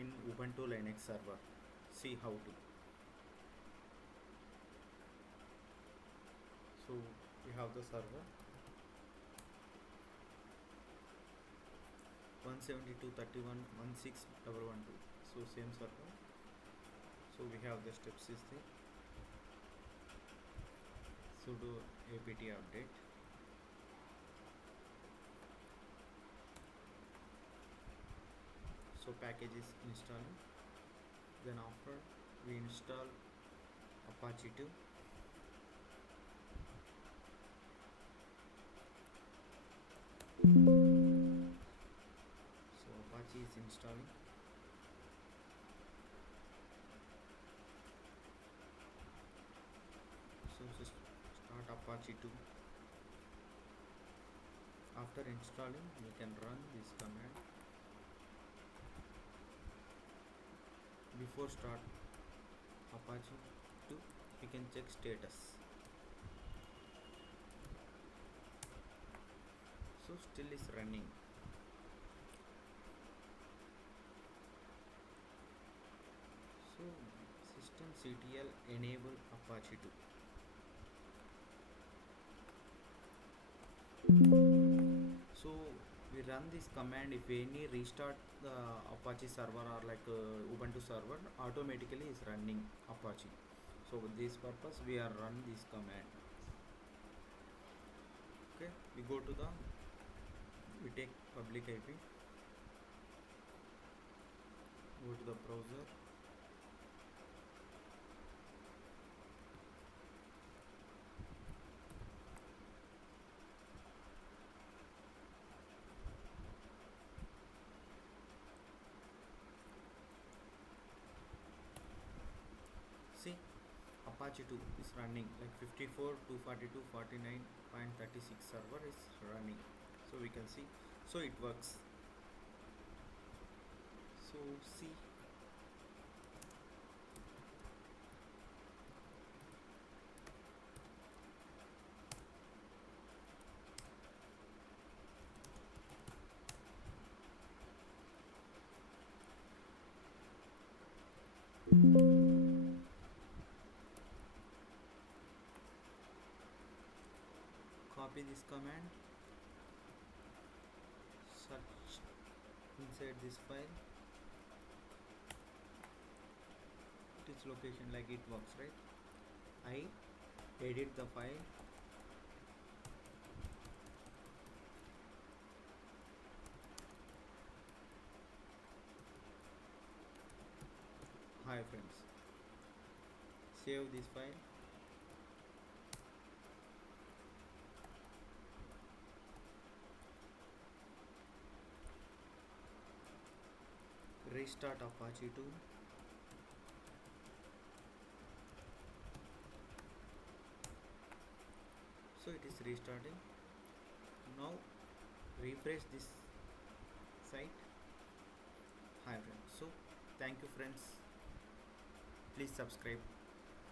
in Ubuntu Linux server. See how to. So we have the server 172.31.16.112. So same server. So we have the steps is there. Sudo apt update. So package is installing. Then after we install Apache 2. So Apache is installing. So just start Apache 2. After installing, we can run this command. Before start Apache 2, we can check status. So still is running. So systemctl enable Apache 2. So we run this command. If any restart the Apache server or like Ubuntu server, automatically is running Apache. So with this purpose we are run this command. Okay, we go to the, we take public IP, go to the browser, see Apache 2 is running, like 54.242.49.36 server is running. So we can see, so it works. So see, copy this command, search inside this file, its location, like it works, right? I edit the file, hi friends, save this file, restart Apache 2, so it is restarting. Now refresh this site. Hi friends, so thank you friends, please subscribe.